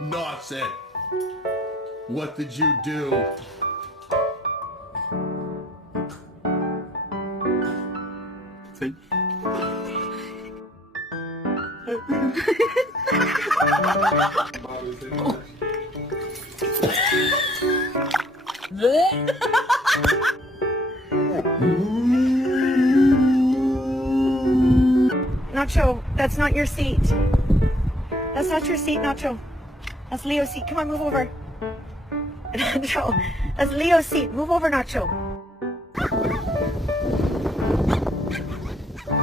Nonsense! What did you do? See? Nacho, that's not your seat. That's not your seat, Nacho. That's Leo's seat. Come on, move over. Nacho, that's Leo's seat. Move over, Nacho.